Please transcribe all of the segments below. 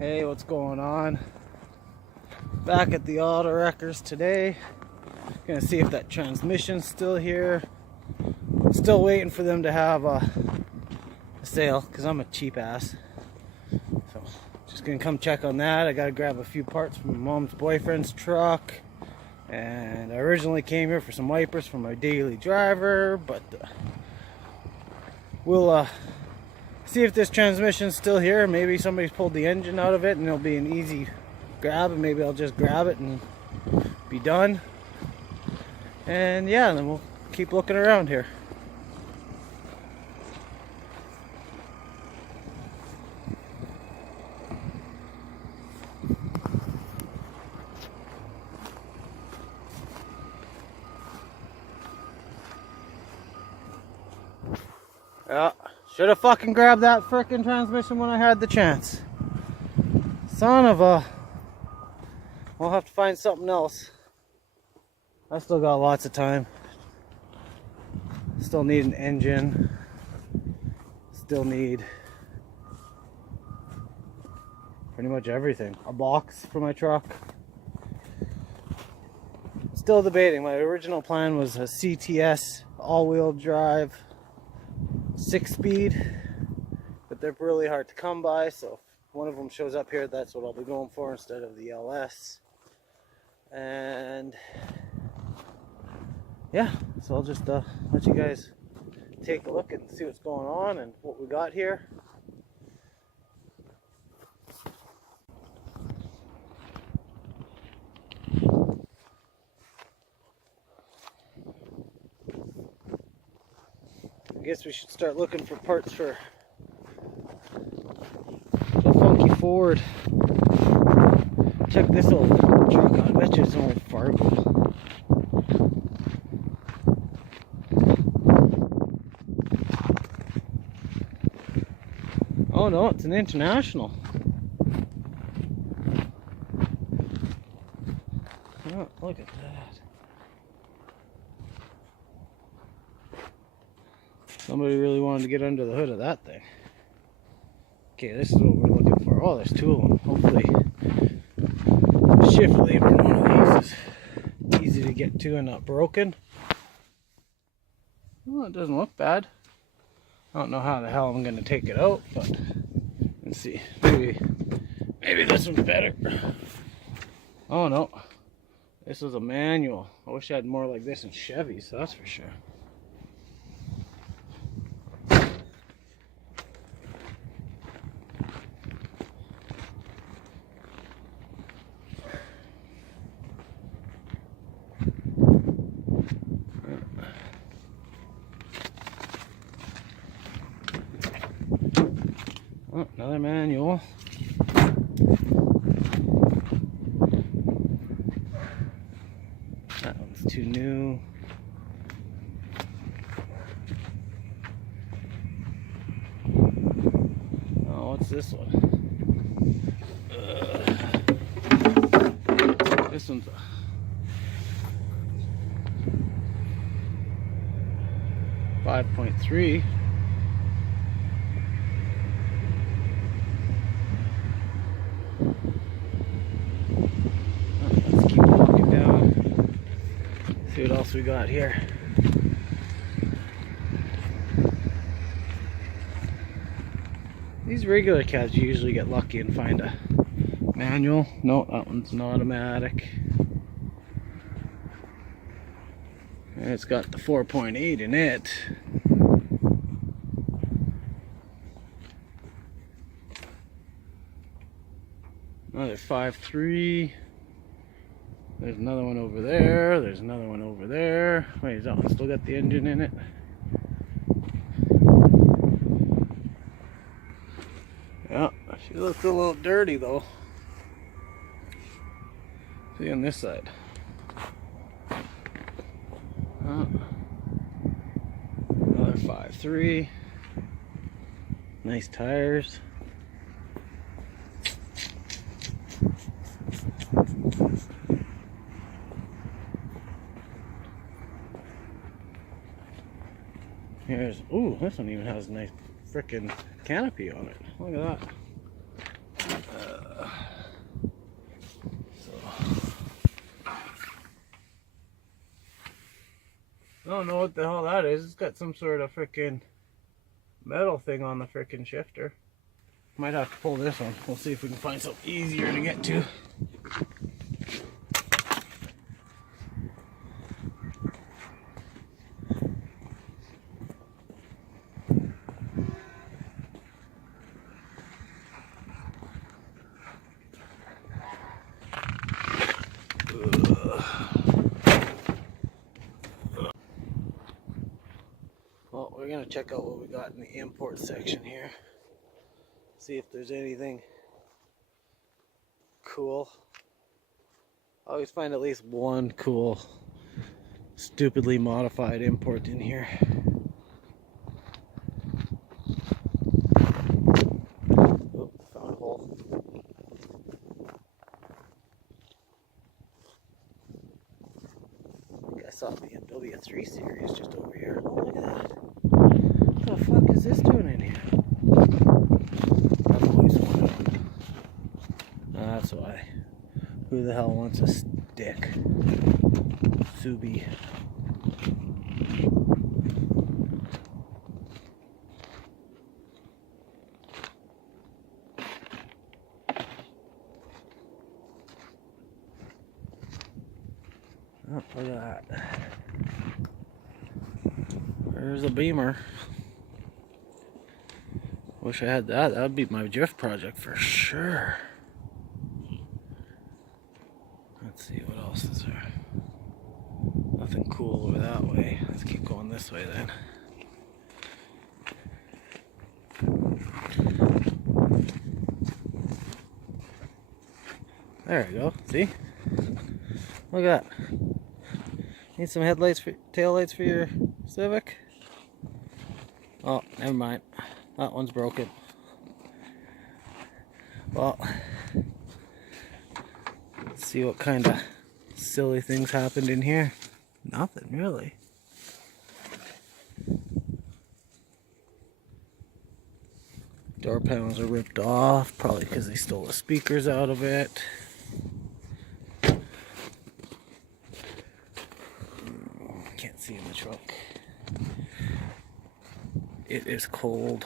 Hey, what's going on? Back at the auto wreckers today. Gonna see if that transmission's still here. Still waiting for them to have a sale because I'm a cheap ass. So just gonna come check on that. I gotta grab a few parts from my mom's boyfriend's truck. And I originally came here for some wipers for my daily driver, but we'll see if this transmission's still here. Maybe somebody's pulled the engine out of it and it'll be an easy grab, and maybe I'll just grab it and be done. And yeah, then we'll keep looking around here. Yeah, should have fucking grabbed that frickin' transmission when I had the chance. Son of a... We'll have to find something else. I still got lots of time. Still need an engine. Still need pretty much everything. A box for my truck. Still debating. My original plan was a CTS all-wheel drive 6-speed, but they're really hard to come by, so if one of them shows up here, that's what I'll be going for instead of the LS. And yeah, so I'll just let you guys take a look and see what's going on and what we got here. I guess we should start looking for parts for the funky Ford. Check this old truck out. I bet you it's an old Fargo. Oh no, it's an International. Oh, look at that. Somebody really wanted to get under the hood of that thing. Okay, this is what we're looking for. Oh, there's two of them. Hopefully, shift lever in one of these is easy to get to and not broken. Well, it doesn't look bad. I don't know how the hell I'm going to take it out, but let's see. Maybe this one's better. Oh no, this is a manual. I wish I had more like this in Chevys, that's for sure. Oh, another manual. That one's too new. Oh, what's this one? This one's a 5.3. Let's keep walking down. See what else we got here. These regular cabs, you usually get lucky and find a manual. No, that one's an automatic. And it's got the 4.8 in it. Another 5.3. There's another one over there. There's another one over there. Wait, is that one still got the engine in it? Yeah, she looks a little dirty though. See on this side. Another 5.3. Nice tires. Here's, ooh, this one even has a nice frickin' canopy on it. Look at that. don't know what the hell that is. It's got some sort of freaking metal thing on the freaking shifter. Might have to pull this one. We'll see if we can find something easier to get to. Well, we're gonna check out what we got in the import section here. See if there's anything cool. I always find at least one cool, stupidly modified import in here. Oh, found a hole. I think I saw a BMW 3 Series just over here. Oh, look at that. What the fuck is this doing in here? I've always wanted one. That's why. Who the hell wants a stick? Subi. Oh, look at that. There's a Beamer. Wish I had that. That would be my drift project for sure. Let's see, what else is there? Nothing cool over that way. Let's keep going this way then. There we go. See? Look at that. Need some headlights for taillights for your Civic? Oh, never mind. That one's broken. Well, let's see what kind of silly things happened in here. Nothing really. Door panels are ripped off, probably because they stole the speakers out of it. Can't see in the truck. It is cold.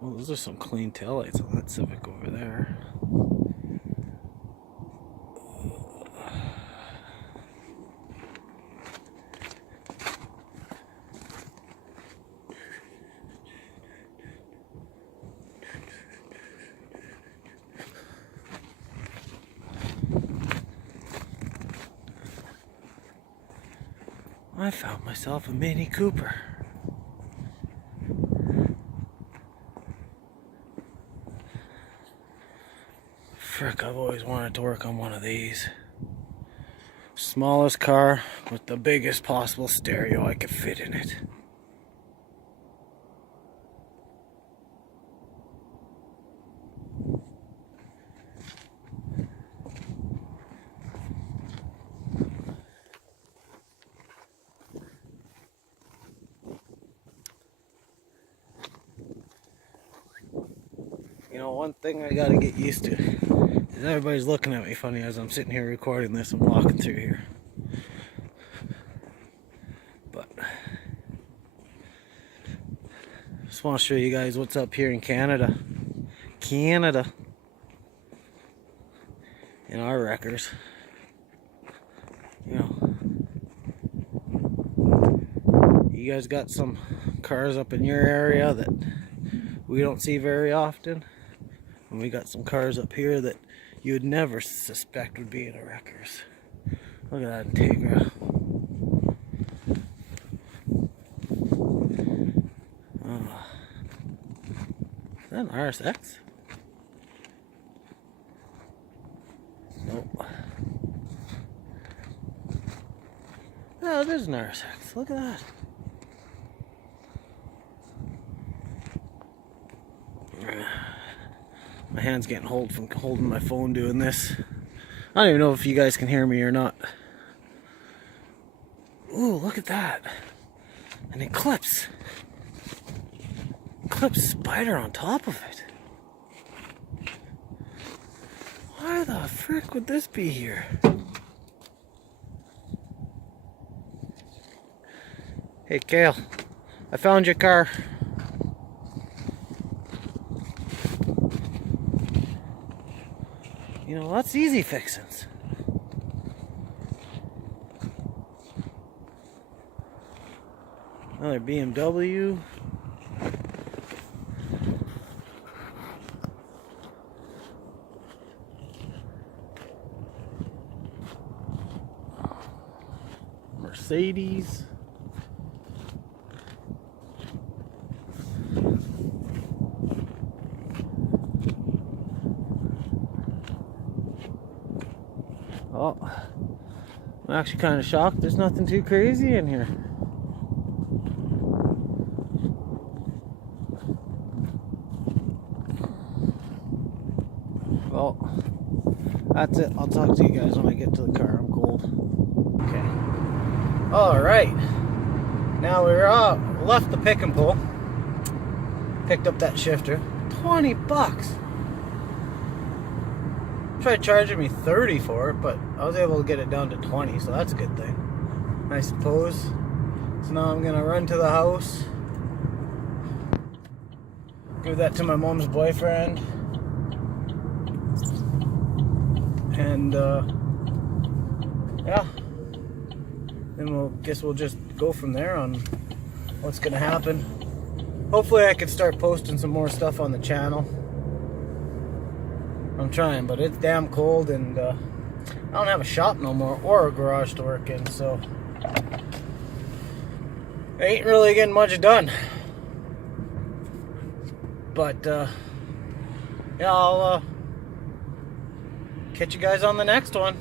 Well, those are some clean taillights on that Civic over there. I found myself a Mini Cooper. Frick, I've always wanted to work on one of these. Smallest car with the biggest possible stereo I could fit in it. You know, one thing I gotta get used to is everybody's looking at me funny as I'm sitting here recording this and walking through here. But just want to show you guys what's up here in Canada. In our wreckers. You know, you guys got some cars up in your area that we don't see very often. And we got some cars up here that you would never suspect would be in a wreckers. Look at that Integra. Oh. Is that an RSX? that is an RSX. Look at that. My hand's getting hold from holding my phone doing this. I don't even know if you guys can hear me or not. Ooh, look at that. An eclipse. Eclipse spider on top of it. Why the frick would this be here? Hey Kale, I found your car. You know, that's easy fixins'. Another BMW. Mercedes. Oh, I'm actually kind of shocked there's nothing too crazy in here. Well, that's it. I'll talk to you guys when I get to the car. I'm cold. Okay. Alright. Now we're left the pick and pull. Picked up that shifter. $20. Tried charging me 30 for it, but I was able to get it down to 20, so that's a good thing, I suppose. So now I'm gonna run to the house, give that to my mom's boyfriend, and yeah, then we'll just go from there on what's gonna happen. Hopefully I can start posting some more stuff on the channel. I'm trying, but it's damn cold, and I don't have a shop no more or a garage to work in, so I ain't really getting much done. But yeah, I'll catch you guys on the next one.